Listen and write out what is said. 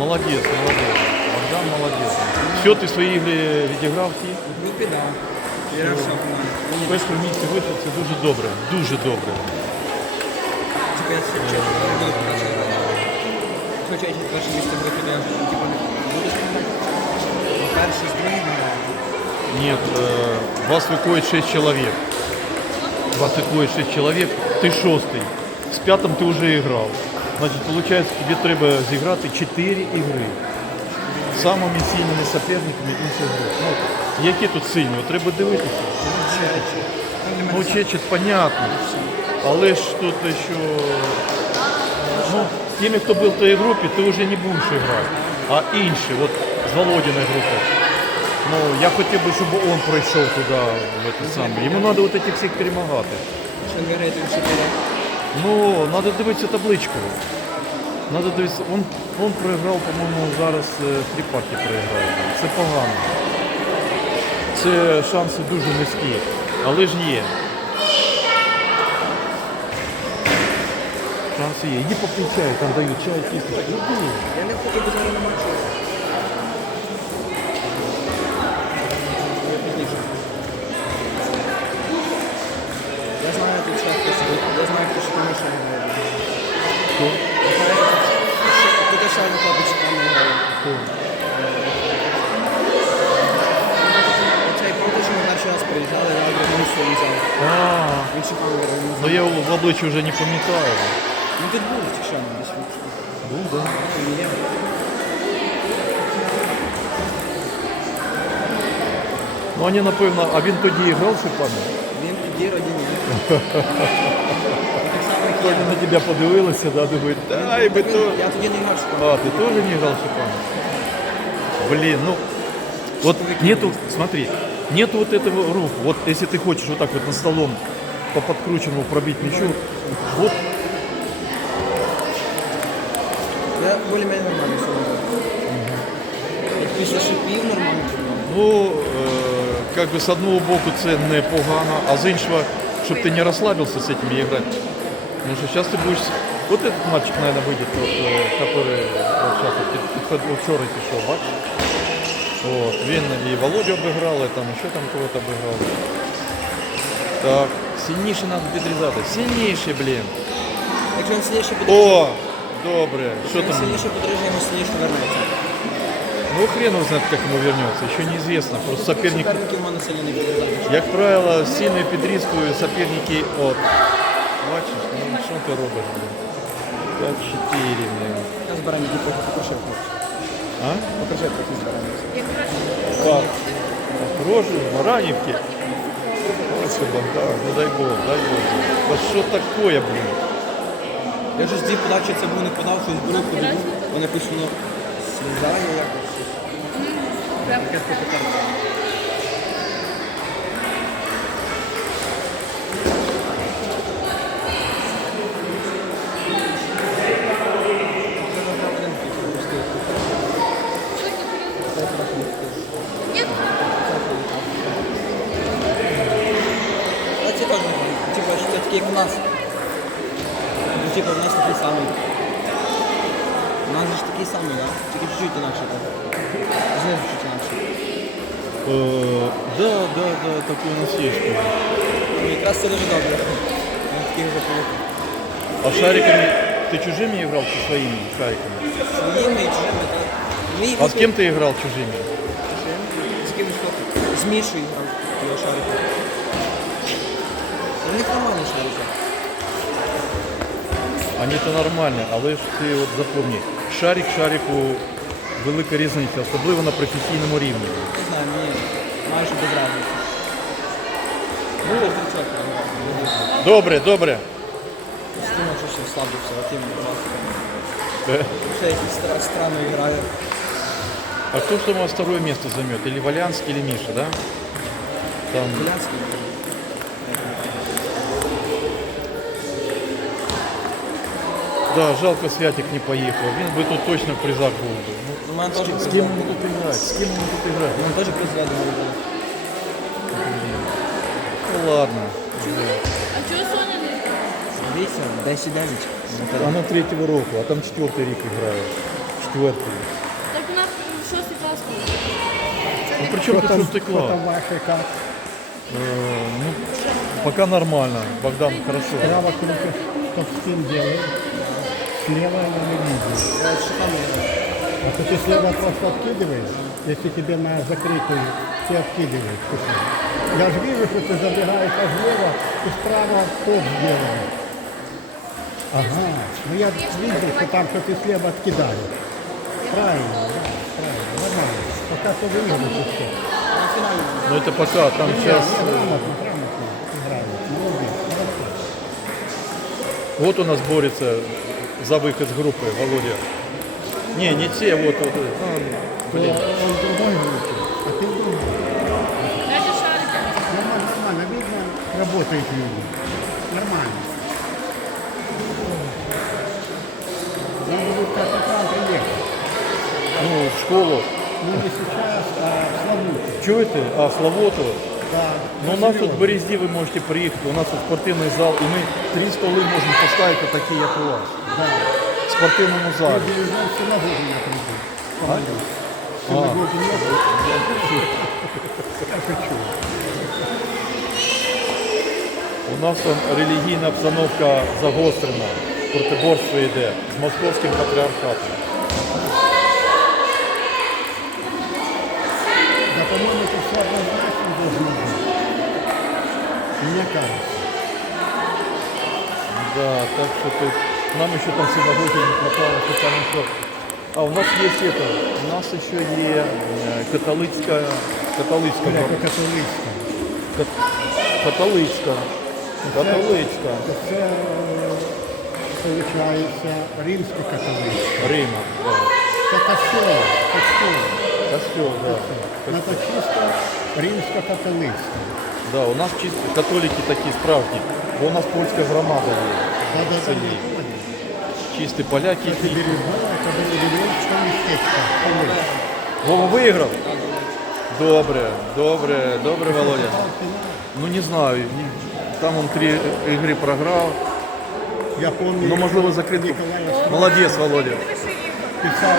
Молодець, молодець. Богдан молодець. Все, ти свої ігри відіграв ті? В групі, так. Я все команді. Перше місце вийшов, це дуже добре. Дуже добре. Типу, я ще не буду перше грати. Хоча я ще перше місце в групі, то я вже типу, не буду грати. Перше з другим граю. Нет, э, вас выходит 6 человек. Вас выходит 6 человек, ти шостий. З п'ятим ти вже грав. Значить, виходить, тобі треба зіграти 4 ігри. з Самими сильними соперниками інших груп. Ну, які тут сильні? Треба дивитися. Ну, Чечет, понятно. Але ж тут ще... Ну, з тими, хто був в тій групі, ти вже не будеш грати. А інші, от з Володіною групою. Ну, я хотів би, щоб він пройшов туди, в це саме. Йому треба от цих всіх перемагати. Що він виграє, Ну, треба дивитися табличку. Надо дивитися. Он, он проіграв, по-моєму, зараз е, три партії проіграє. Це погано. Це шанси дуже низькі. Але ж є. Шанси є. Іди попий чай, там дають чай, кісточки. Я не хотів би зараз на хто сидить. Я знаю, хто ще там ще грає. Хто? Я знаю, що- Тут ще один хлопець там грає. Хто? Цей пам'ятаєш, що ми перший раз приїжджали, я одразу місце він взяв. А, Він ще там грає. ну я в обличчя вже не пам'ятаю. Ну тут був чи що, ну, десь він. Був, да? Він є. Ну, вони, напевно, а він тоді грав Шипана? Він тоді родині. Так само, як Тоді я. на тебе подивилися, да, думають, дай би то. Я тоді не грав школу. А, ты тоже не играл в Шипана? Блин, ну, вот нету, смотри, нету вот этого рух. Вот если ты хочешь вот так вот на столом по подкрученному пробить мячу, вот, Я более-менее нормально все робив. Я після шипів нормально все робив. ну, э, как бы с одного боку це непогано, а з іншого, щоб ты не расслабился с этими играть. Потому что сейчас ты будешь... Вот этот мальчик, наверное, выйдет, вот, э, который вот сейчас вот, під- підход- вчора пішов, бачиш? Вот, він і Володю обіграв, і там ще там кого-то обіграв. Так, сильніше треба підрізати. Сильніше, блін. Якщо він сильніше подорожує, О, добре. Що якщо він там? сильніше подорожує, йому сильніше вернеться. Ну хрен его знает, как ему вернется. Еще неизвестно. Просто соперник, Суперники в мене сильно не підрізають. як правило, сильно підрізкою соперники от. Бачиш, ну що ти робиш, блін? 5-4, блін. Я збираю ті трохи покришив хлопці. А? Покришив трохи збираю. Так. Рожи, Маранівки. Ось Богдан, ну дай Бог, дай Бог. Да що такое, блін? Я ж дві подачі це був не подав, щось беру, подаю. Вони якось воно слізає якось. Якась попитарка. А ці теж не знають. Типа, що це такі, як у нас. Ну, типа, в нас такий самий. У нас же ж Такий самий, да? Тільки чуть-чуть інакше так. Знизу чуть інакше. Е, да, да, да, такой у нас є. що. Ну, якраз це дуже добре. Вже привикли. А шариками ты чужими играл чи своими шариками? Своїми і чужими, так. А с кем ты играл чужими? З кимось хлопцем. З Мішою грав його шарики. У них нормальні шарики. Они-то нормально, але ж ти от запомни, шарик шарику велика різниця, особливо на професійному рівні. Не знаю, мені майже без разниці. Ну, я тричок грав. Добре, добре. З тим, що ще слабився, а тим Е, Ще якісь стра- странно грає. А кто что у вас второе место займет? Или Валянский, или Миша, да? Там, Зеленський. да, жалко Святик не поїхав. Він би тут точно в призах був би. Ну, У мене теж з ким він тут грати? З ким він тут грати? У мене теж призведе були. Ну ладно. А чого Соня не Дивіться, 10 9. Вона третього року, а там четвертий рік грає. четвертий. Так у нас шостий клас був. Ну при чому Что тут там, шостий что клас? там ваше, как? Э, ну, пока нормально. Богдан, хорошо. Право круто, что с кем делает? Слева вижу. Я шикарно. А ты слева просто откидываешь, если тебе на закрытую, ты откидываешь. Я же вижу, что ты забегаешь а влево и справа топ делаешь. Ага, ну я вижу, что там, что ты слева откидаешь. Правильно, да, правильно, нормально. Пока что выиграешь все. Но это пока, там сейчас... Не, грамотно, грамотно играют. Молодец, молодцы. Вот у нас борется за выход с группы, Володя. Не, не те, вот, вот. А, блин. Он в другой группе, а ты в другой. Нормально, нормально, видно, работают люди. Нормально. Надо будет как-то к нам приехать. Ну, в школу. Ну не сейчас, а в Славуте. Чего это? А, Славутово. Да. Ну, у нас тут в Березді ви можете приїхати, у нас тут спортивний зал, і ми три столи можемо поставити такі, як у вас. В спортивному залі. Я хочу. У нас там релігійна обстановка загострена, протиборство йде з московським патріархатом. по-моему, это все однозначно должно быть. Мне кажется. Да, так что тут нам еще там синагоги не хватало, что там еще. А у нас есть это, у нас еще є е, католицька, католицька, Бля, громада. как католицька. Кат- католицька, католицька, Це, е, виходить, римсько-католицька. Рима, да. Це костюм, костюм. Костел, да. Ну, Це чисто римсько-католицька. Да, у нас чисто католики такі справжні, бо у нас польська громада є. Да-да-да, Селі. я понял. Чисті поляки. Це Березова, це було єврейське містечко. Поле. Вова виграв? Добре, добре, добре, Володя. Ну не знаю, ні- там он три ігри програв. Я пам'ятаю, Ну можливо закрити. Ніколаєв Молодець, Володя. писав